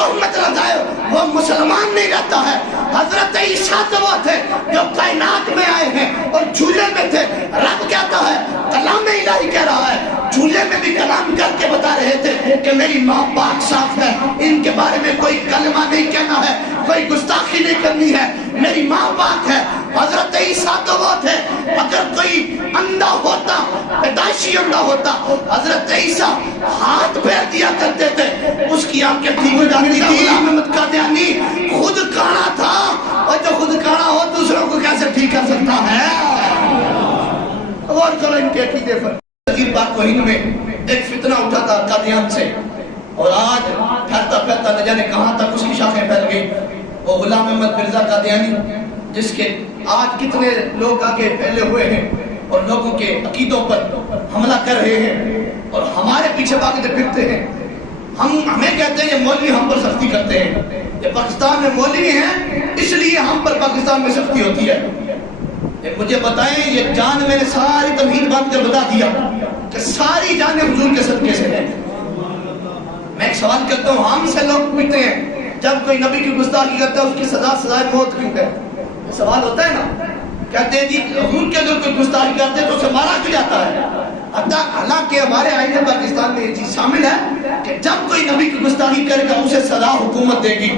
تہمت لگائے وہ مسلمان نہیں رہتا ہے۔ حضرت عیسیٰ تو وہ تھے جو کائنات میں آئے ہیں اور جھولے میں تھے۔ رب کہتا ہے، کلام الہی کہہ رہا ہے، جھولے میں بھی کلام کر کے بتا رہے تھے کہ میری ماں پاک صاف ہے، ان کے بارے میں کوئی کلمہ نہیں کہنا ہے، کوئی گستاخی نہیں کرنی ہے، میری ماں پاک ہے۔ حضرت عیسیٰ تو وہ تھے، اگر کوئی اندھا ہوتا، پیدائشی اندھا ہوتا، حضرت عیسیٰ ہاتھ پھیر دیا کرتے تھے، اس کی آنکھیں ٹھیک ہو جاتی تھی۔ غلام احمد قادیانی خود کانا تھا، اور جو خود کانا ہو دوسروں کو کیسے ٹھیک کر سکتا ہے؟ غور کرو ان کے عقیدے پر۔ عجیب بات کو ہند میں ایک فتنہ اٹھا تھا قادیان سے، اور آج پھیلتا پھیلتا نہ جانے کہاں تک اس کی شاخیں پھیل گئی۔ وہ غلام احمد مرزا قادیانی جس کے آج کتنے لوگ آگے پھیلے ہوئے ہیں اور لوگوں کے عقیدوں پر حملہ کر رہے ہیں اور ہمارے پیچھے بھاگتے پھرتے ہیں۔ ہمیں کہتے ہیں یہ مولوی ہم پر سختی کرتے ہیں، یہ پاکستان میں مولوی ہیں اس لیے ہم پر پاکستان میں سختی ہوتی ہے۔ مجھے بتائیں، یہ جان میں نے ساری تمہید باندھ کر بتا دیا کہ ساری جانیں حضور کے صدقے سے ہیں۔ میں ایک سوال کرتا ہوں، ہم سے لوگ پوچھتے ہیں جب کوئی نبی کی گستاخی کرتا ہے اس کی سزائے موت کیوں ہے؟ سوال ہوتا ہے نا، کہتے ہیں جی حضور کے اگر کوئی گستاخی کرتے تو اسے مارا کیوں جاتا ہے؟ حالانکہ ہمارے آئین پاکستان میں یہ چیز شامل ہے کہ جب کوئی نبی کی گستاخی کرے گا اسے سزا حکومت دے گی۔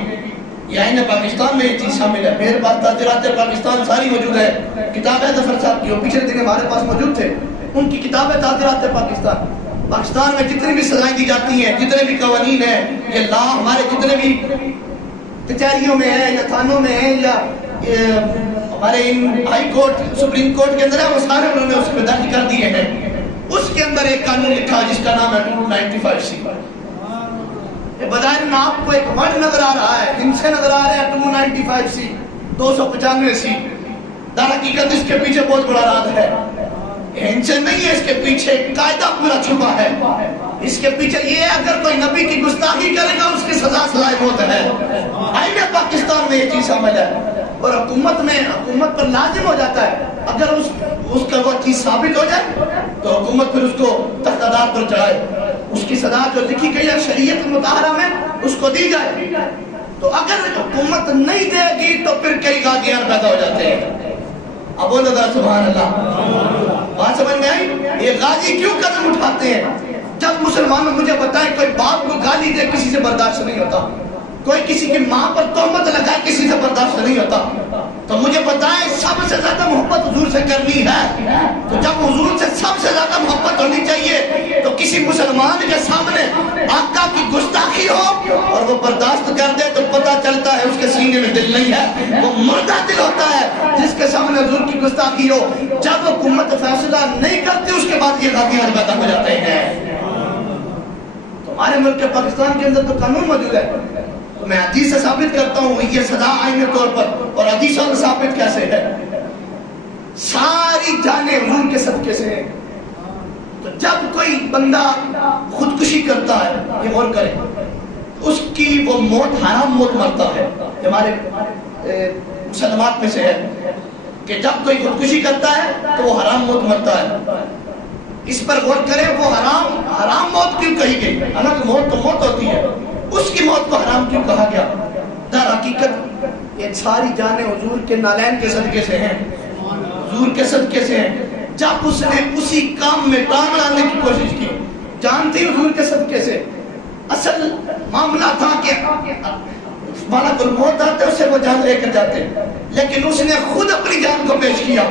یہ آئین پاکستان میں یہ چیز شامل ہے۔ میرے پاس تعزیرات پاکستان ساری موجود ہے، کتاب ہے ظفر صاحب کی، وہ پچھلے دن ہمارے پاس موجود تھے، ان کی کتاب ہے تعزیرات پاکستان۔ پاکستان میں جتنی بھی سزائیں دی جاتی ہیں، جتنے بھی قوانین ہیں، یہ لا ہمارے جتنے بھی کچہریوں میں ہیں یا تھانوں میں ہیں یا ہمارے ہائی کورٹ سپریم کورٹ کے اندر ہے، وہ سارے انہوں نے اس میں درج کر دیے ہیں۔ اس کے اندر ایک قانون لکھا جس کا نام ہے 295C۔ یہ بظاہر میں آپ کو ایک ورڈ نظر آ رہا ہے، ہند سے نظر آ رہا ہے 295C 295C، در حقیقت اس کے پیچھے بہت بڑا راز ہے۔ ہند سے نہیں ہے، اس کے پیچھے ایک قاعدہ پورا چھپا ہے۔ اس کے پیچھے یہ ہے اگر کوئی نبی کی گستاخی کرے گا اس کی سزائے موت ہے۔ آئین پاکستان میں یہ چیز شامل ہے، اور حکومت پر لازم ہو جاتا ہے اگر اس کا وہ چیز ثابت ہو جائے تو حکومت پھر اس کو تختادار پر چڑھائے، اس کی سزا جو لکھی گئی ہے شریعت مطہرہ میں اس کو دی جائے۔ تو اگر حکومت نہیں دے گی تو پھر کئی غازیان پیدا ہو جاتے ہیں۔ اب بولو ذرا سبحان اللہ، بات سمجھ میں آئی؟ یہ غازی کیوں قدم اٹھاتے ہیں؟ جب مسلمانوں مجھے بتائیں کوئی باپ کو گالی دے کسی سے برداشت نہیں ہوتا، کوئی کسی کی ماں پر تہمت لگائے کسی سے برداشت نہیں ہوتا، تو مجھے بتائیں سب سے زیادہ محبت حضور سے کرنی ہے تو جب حضور سے سب سے زیادہ محبت ہونی چاہیے تو کسی مسلمان کے سامنے آقا کی گستاخی ہو اور وہ برداشت کر دے تو پتہ چلتا ہے اس کے سینے میں دل نہیں ہے، وہ مردہ دل ہوتا ہے جس کے سامنے حضور کی گستاخی ہو۔ جب حکومت فیصلہ نہیں کرتی اس کے بعد یہ غازیان پیدا ہو جاتے ہیں۔ تو ہمارے ملک پاکستان کے اندر تو قانون موجود ہے، میں حدیث سے ثابت کرتا ہوں یہ سزا آئینی طور پر، اور حدیثوں سے ثابت کیسے ہے؟ ساری جانیں حضور کے صدقے سے ہیں۔ تو جب کوئی بندہ خودکشی کرتا ہے، یہ غور کریں، اس کی وہ موت حرام موت مرتا ہے۔ ہمارے مسلمات میں سے ہے کہ جب کوئی خودکشی کرتا ہے تو وہ حرام موت مرتا ہے۔ اس پر غور کریں، وہ حرام موت کیوں کہی گئی؟ حالانکہ موت تو موت ہوتی ہے، اس کی موت کو حرام کیوں کہا گیا؟ در حقیقت یہ ساری جانیں حضور کے نالین کے صدقے سے ہیں، حضور کے صدقے سے ہیں۔ جب اس نے اسی کام میں ٹانگ لانے کی کوشش کی، جانتی حضور کے صدقے سے، اصل معاملہ تھا کہ ملک الموت آتے اسے وہ جان لے کر جاتے، لیکن اس نے خود اپنی جان کو پیش کیا،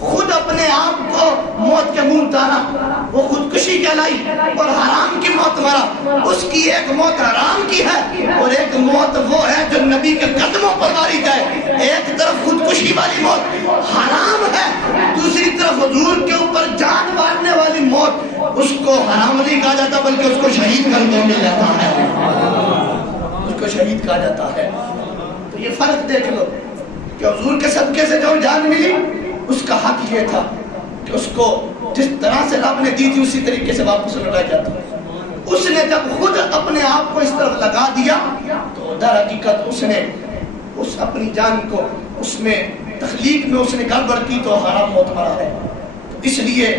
خود اپنے آپ کو موت کے منہ اتارا، وہ خودکشی کہلائی اور حرام کی موت مرا۔ اس کی ایک موت حرام کی ہے اور ایک موت وہ ہے جو نبی کے قدموں پر ماری جائے۔ ایک طرف خودکشی والی موت حرام ہے، دوسری طرف حضور کے اوپر جان مارنے والی موت، اس کو حرام نہیں کہا جاتا بلکہ اس کو شہید کر کے مل جاتا ہے، اس کو شہید کہا جاتا ہے۔ تو یہ فرق دیکھ لو کہ حضور کے صدقے سے جو جان ملی اس کا حق یہ تھا کہ اس کو جس طرح سے رب نے دی تھی اسی طریقے سے واپس لوٹائی جاتی ہے۔ اس نے جب خود اپنے آپ کو اس طرف لگا دیا تو در حقیقت اس نے اس اپنی جان کو اس میں تخلیق میں اس نے گڑبڑ کی تو حرام موت مرا ہے۔ اس لیے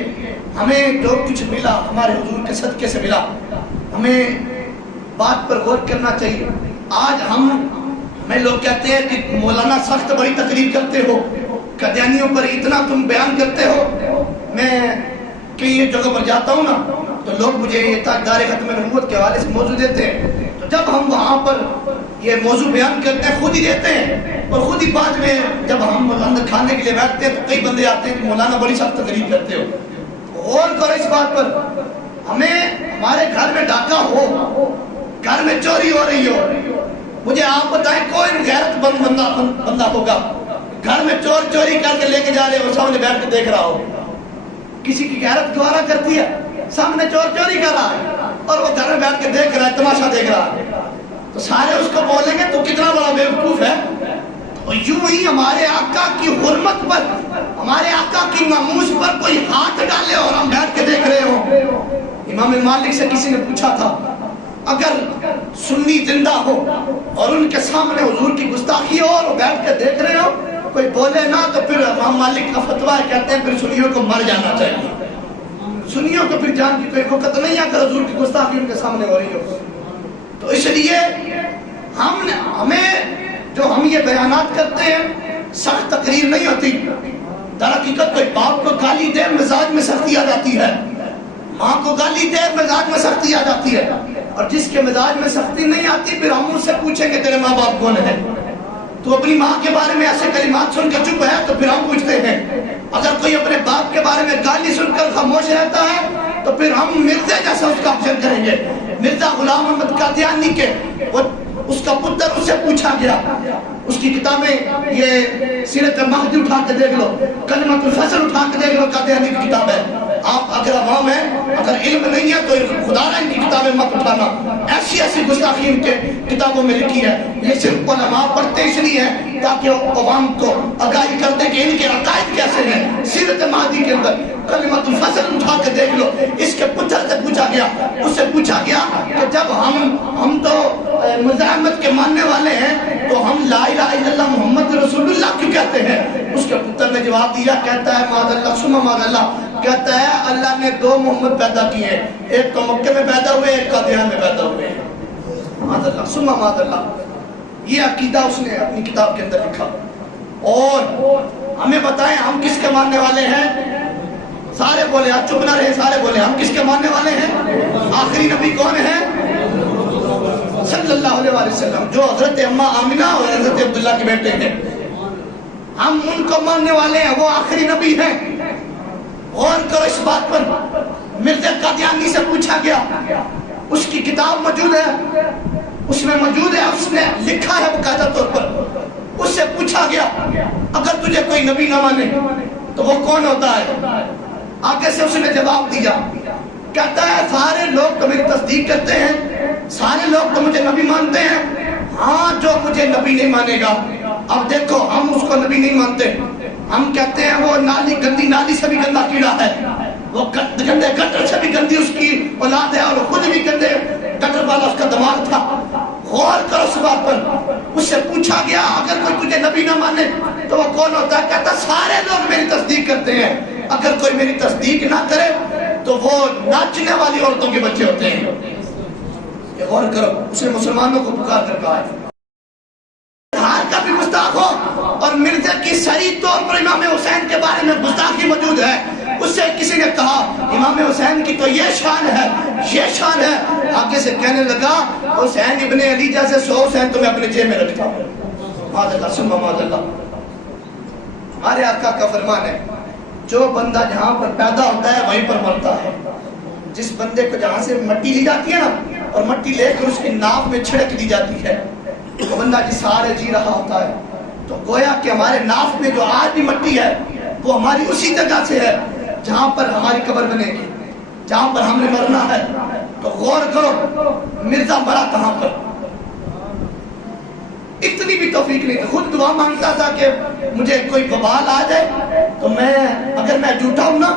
ہمیں جو کچھ ملا ہمارے حضور کے صدقے سے ملا، ہمیں بات پر غور کرنا چاہیے۔ آج ہمیں لوگ کہتے ہیں کہ مولانا سخت بڑی تقریر کرتے ہو، قادیانیوں پر اتنا تم بیان کرتے ہو. میں کئی جگہ پر جاتا ہوں نا تو لوگ مجھے یہ تاجدار ختم نبوت کے حوالے سے موضوع دیتے ہیں، تو جب ہم وہاں پر یہ موضوع بیان کرتے ہیں خود ہی دیتے ہیں، اور خود ہی بعد میں جب ہم اندر کھانے کے لیے بیٹھتے ہیں تو کئی بندے آتے ہیں کہ مولانا بڑی سخت تقریر کرتے ہو. غور کرو اس بات پر. ہمیں ہمارے گھر میں ڈاکہ ہو، گھر میں چوری ہو رہی ہو، مجھے آپ بتائیں کوئی غیرت بندہ ہوگا گھر میں چوری کر کے لے کے جا رہے ہو، سامنے بیٹھ کے دیکھ رہا ہو؟ کسی کی غیرت گوارا کرتی ہے؟ سامنے چوری کر رہا ہے اور وہ گھر میں بیٹھ کے دیکھ رہا ہے، تماشا دیکھ رہا ہے، تو سارے اس کو بولیں گے تو کتنا بڑا بیوقوف ہے. تو یوں ہی ہمارے آقا کی حرمت پر، ہمارے آقا کی ناموس پر کوئی ہاتھ ڈالے اور ہم بیٹھ کے دیکھ رہے ہو. امام مالک سے کسی نے پوچھا تھا اگر سنی زندہ ہو اور ان کے سامنے حضور کی گستاخی ہو اور وہ بیٹھ کے دیکھ رہے ہو، کوئی بولے نہ تو پھر امام مالک کا فتویٰ ہے، کہتے ہیں پھر سنیوں کو مر جانا چاہیے. سنیوں کو پھر جان کی کوئی وقت نہیں ہے اگر حضور کی گستاخی ان کے سامنے ہو رہی ہو. تو اس لیے ہمیں جو ہم یہ بیانات کرتے ہیں سخت تقریر نہیں ہوتی. در حقیقت کوئی باپ کو گالی دے مزاج میں سختی آ جاتی ہے، ماں کو گالی دے مزاج میں سختی آ جاتی ہے، اور جس کے مزاج میں سختی نہیں آتی پھر ہم اس سے پوچھیں گے تیرے ماں باپ کون ہے؟ تو اپنی ماں کے بارے میں ایسے کلمات سن کے چپ ہے تو پھر ہم پوچھتے ہیں. اگر کوئی اپنے باپ کے بارے میں گالی سن کر خاموش رہتا ہے تو پھر ہم مرزا جیسا اس کا آپشن کریں گے. مرزا غلام احمد قادیانی کے اس کا پتر اس سے پوچھا گیا، اس کی کتابیں یہ سیرت مہدی اٹھا کے دیکھ لو، کلمۃ الفصل اٹھا کے دیکھ لو، قادیانی کی کتاب ہے. آپ اگر عوام ہیں، اگر علم نہیں ہے تو خدا رہا ان کی کتابیں مت اٹھانا. ایسی گستاخی ان کے کتابوں میں لکھی ہے. یہ صرف علماء پڑھتے اس لیے ہیں تاکہ عوام کو آگاہی کر دیں کہ ان کے عقائد کیسے ہیں. سیرت مہدی کے اندر کلمۃ الفصل اٹھا کے دیکھ لو. اس کے پتر سے پوچھا گیا، اس سے پوچھا گیا کہ جب ہم تو مزاحمت کے ماننے والے ہیں تو ہم لا الہ الا اللہ محمد رسول اللہ کیوں کہتے ہیں؟ اس کے پتر نے جواب دیا، کہتا ہے معاذ اللہ ثم معاذ اللہ، کہتا ہے اللہ نے دو محمد پیدا کیے ہیں، ایک تو مکے میں پیدا ہوئے، ایک قادیان میں پیدا ہوئے. معاذ اللہ ثم معاذ اللہ. یہ عقیدہ اس نے اپنی کتاب کے اندر لکھا. اور ہمیں بتائیں ہم کس کے ماننے والے ہیں؟ سارے بولے، آپ چپ نہ رہے، سارے بولے ہم کس کے ماننے والے ہیں؟ آخری نبی کون ہے؟ صلی اللہ علیہ وسلم، جو حضرت اماں آمنہ اور حضرت عبداللہ کے بیٹے ہیں. ہم ان کو ماننے والے ہیں، وہ آخری نبی ہیں. غور کرو اس بات پر. مرزا قادیانی سے پوچھا گیا، اس کی کتاب موجود ہے، اس میں موجود ہے، اس نے لکھا ہے باقاعدہ طور پر. اس سے پوچھا گیا اگر تجھے کوئی نبی نہ مانے تو وہ کون ہوتا ہے؟ آگے سے اس نے جواب دیا، کہتا ہے سارے لوگ تو میری تصدیق کرتے ہیں، سارے لوگ تو مجھے نبی مانتے ہیں، ہاں جو مجھے نبی نہیں مانے گا. اب دیکھو ہم اس کو نبی نہیں مانتے، ہم کہتے ہیں وہ گندی نالی سے بھی گندا کیڑا ہے، وہ گندے گٹر سے بھی گندی اس کی اولاد ہے، اور خود بھی گندے گٹر والا اس کا دماغ تھا. غور کرو اس بات پر. اس سے پوچھا گیا اگر کوئی تجھے نبی نہ مانے تو وہ کون ہوتا ہے؟ کہتا سارے لوگ میری تصدیق کرتے ہیں، اگر کوئی میری تصدیق نہ کرے تو وہ ناچنے والی عورتوں کے بچے ہوتے ہیں. یہ غور کرو. اس نے مسلمانوں کو پکار کر کہا ہے کا بھی گستاخ ہو، اور مرزا کی صحیح طور پر امام حسین کے بارے میں گستاخی موجود ہے. اس سے کسی نے کہا امام حسین کی تو یہ شان ہے، یہ شان ہے. آگے سے کہنے لگا حسین ابن علی جیسے 100 حسین تمہیں اپنے جیب میں رکھتا ہوں. معاذ اللہ ثم معاذ اللہ. ہمارے آقا کا فرمان ہے جو بندہ جہاں پر پیدا ہوتا ہے وہیں پر مرتا ہے. جس بندے کو جہاں سے مٹی لی جاتی ہے نا اور مٹی لے کر اس کی ناف میں چھڑک دی جاتی ہے، وہ بندہ جس سارے جی رہا ہوتا ہے. تو گویا کہ ہمارے ناف میں جو آج بھی مٹی ہے وہ ہماری اسی جگہ سے ہے جہاں پر ہماری قبر بنے گی، جہاں پر ہم نے مرنا ہے. تو غور کرو مرزا مرا کہاں پر. اتنی بھی توفیق نہیں تھی. خود دعا مانگتا تھا کہ مجھے کوئی وبال آ جائے تو اگر میں جھوٹا ہوں نا،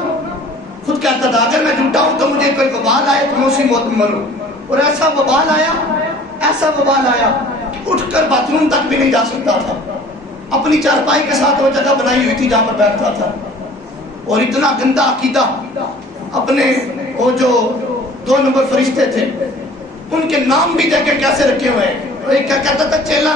خود کہتا تھا اگر میں جھوٹا ہوں تو مجھے کوئی وبال آئے تو میں اسی موت میں مروں. اور ایسا وبال آیا، ایسا وبال آیا کہ اٹھ کر باتھ روم تک بھی نہیں جا سکتا تھا. اپنی چارپائی کے ساتھ وہ جگہ بنائی ہوئی تھی جہاں پر بیٹھتا تھا. اور اتنا گندا عقیدہ. اپنے وہ جو 2 نمبر فرشتے تھے ان کے نام بھی دیکھے کیسے رکھے ہوئے ہیں. ایک کہتا